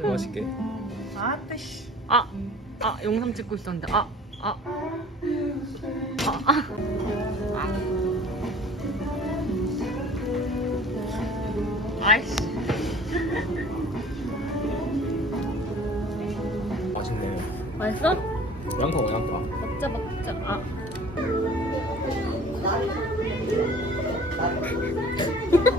맛있게. 아따 씨. 아, 아 영상 찍고 있었는데 아, 아, 아, 아. 아이씨. 맛있네. 맛있어? 양파 양파. 먹자 먹자. 아.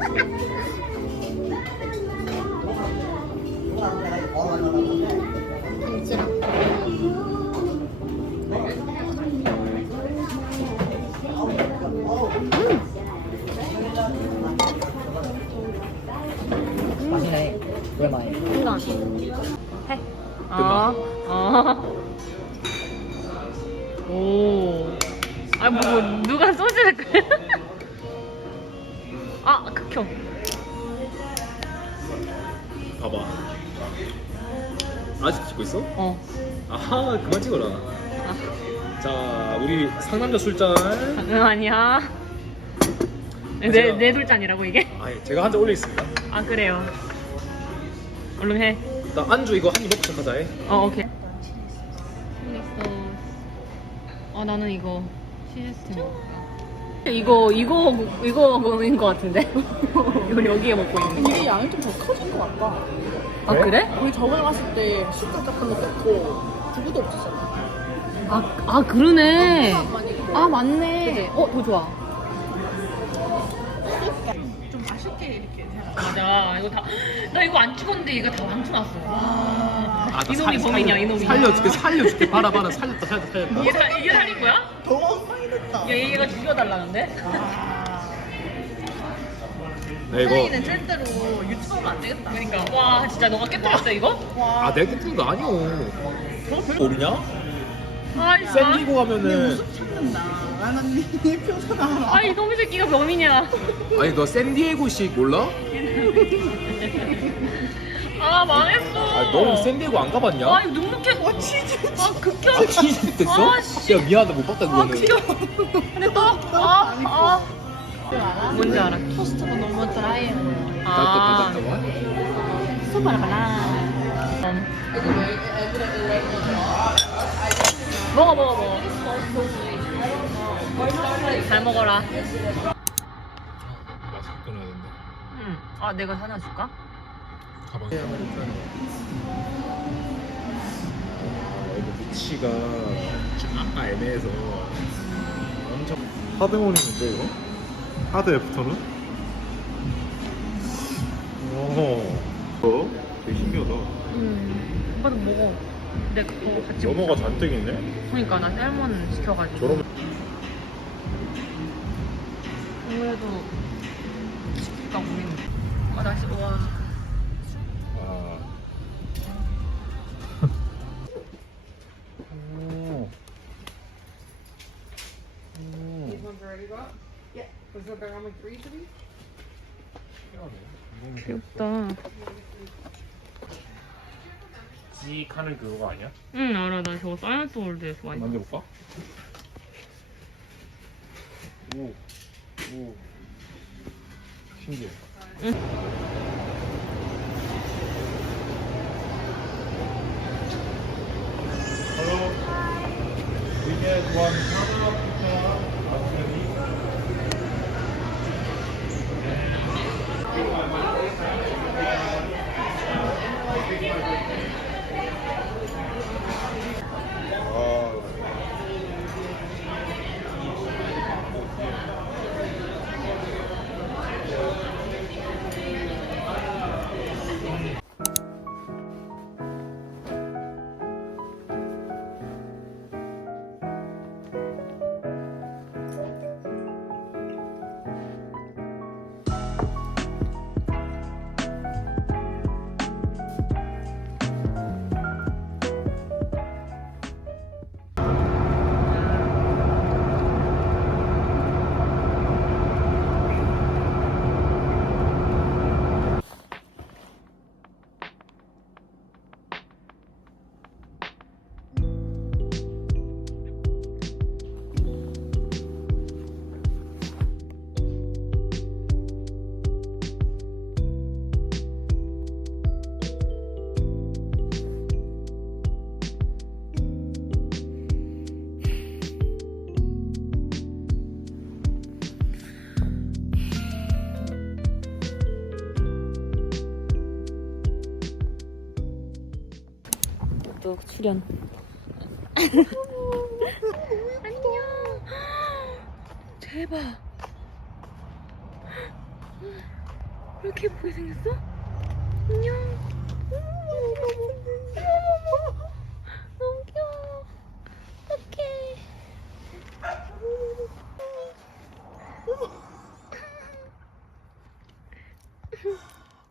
오랜만에. 이거 해. 어. 어. 오. 아, 뭐, 뭐 누가 소주를 끓여? 아, 극혐. 봐봐. 아직 찍고 있어? 어. 아하 그만 찍어라. 아, 자 우리 상남자 술잔. 응, 아니야. 내, 제가- 내 술잔이라고, 이게? 아니 제가 한 잔 올리겠습니다. 아, 그래요. 얼른 해. 나 안주 이거 한 입 먹고 시작하자 해. 어, 오케이. 아, 나는 이거 시스템. 이거, 이거, 이거 먹는 것 같은데? 이거 여기에 먹고 있는 거. 이게 양이 좀 더 커진 것 같다. 아, 그래? 우리 저번에 갔을 때 숫자 같은 것도 없고 두부도 없었잖아. 아, 아 그러네. 아 맞네. 어, 더 좋아. 좀 맛있게 이렇게. 맞아. 이거 다. 나 이거 안 찍었는데 이거 다 망쳐 놨어. 아, 아, 나 이놈이 살- 범인이야, 살려- 이놈이. 살려줄게 살려줄게 봐라 봐라 살렸다 살렸다 살렸다. 이게 살 이게 살인 거야? 더 파이냈다. 야 얘가 죽여달라는데? 아. 네 이거 사이는 절대로 유튜브가 안 되겠다. 그러니까 와 진짜 너가 깨뜨렸어 이거? 와. 아 내가 깨뜨린 거 아니오. 모르냐? 아이 샌디고 가면은 무슨 찾는다. 나는 네 표정 알아. 아 이놈의 새끼가 범인이야. 아니 너 샌디에고식 몰라? 아 망했어. 아 너는 샌디에고 안 가봤냐? 아 이거 눅눅해. 와 치즈. 아 극혐. 아 치즈 됐어? 아, 씨. 야 미안하다 못 봤다 아 그거는. 귀여워. 근데 또 아, 아. 뭔지 알아. 토스트가 너무 드라이해 보여. 아. 소바라 가나. 먹어 먹어 먹어. 잘 먹어라. 맛있게 끊어야 된다. 응. 아 내가 하나 줄까? 가방. 네, 이거 위치가 좀 아까 애매해서 엄청 하드몬인데 이거? 하드 애프터는? 오, 어? 되게 신기하다. 응. 오빠도 먹어. 근데 그거 같이 연어가 먹자. 잔뜩 있네. 그러니까 나 셀몬 시켜가지고. 저러면 그래도 시킬까 고민. 아 날씨 와. 아. 오. 오. 귀엽다. 직 하는 그거가 아니야? 응 알아 나 저거 사이언스 월드에서 많이. 만져볼까? 오. 오. 신기해. Mm. Hello. We get one 또 출연. 안녕. 대박. 왜 이렇게 예쁘게 생겼어? 안녕. 너무 귀여워. 어떡해.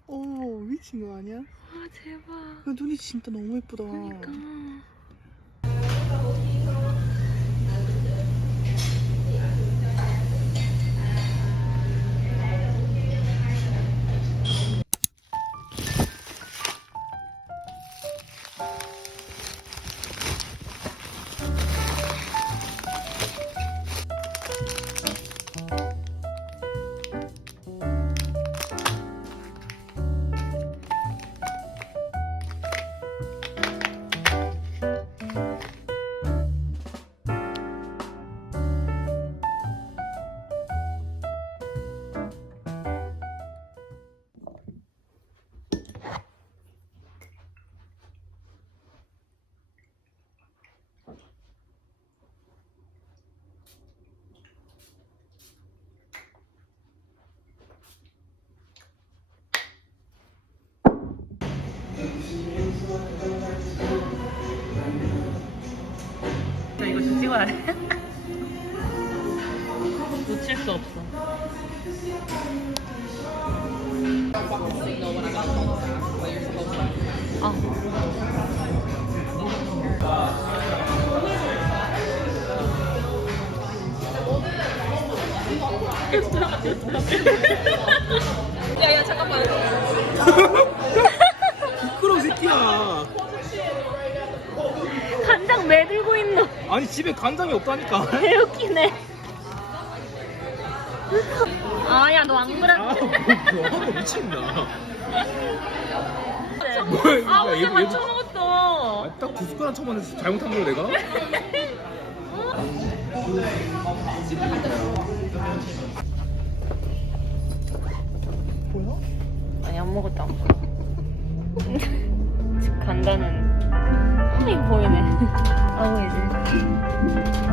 오 미친 거 아니야? 아 대박. 야, 눈이 진짜 너무 예쁘다. 그러니까. 찍어야 돼. 놓칠 수 없어. 아. 야야 잠깐만. 부끄러워 새끼야 간장 매들고 있는 아니 집에 간장이 없다니까 개 웃기네. 아야 너 안 그래? 아뭐 미친다 뭐야, 이거 아 뭐야, 언제 맞춰 먹었어. 아, 딱두 숟가락 쳐봤는데 잘못한 거야 내가? 뭐야? 아니 안 먹었다 간다는 아 이거 보이네. 아 보이지. thank you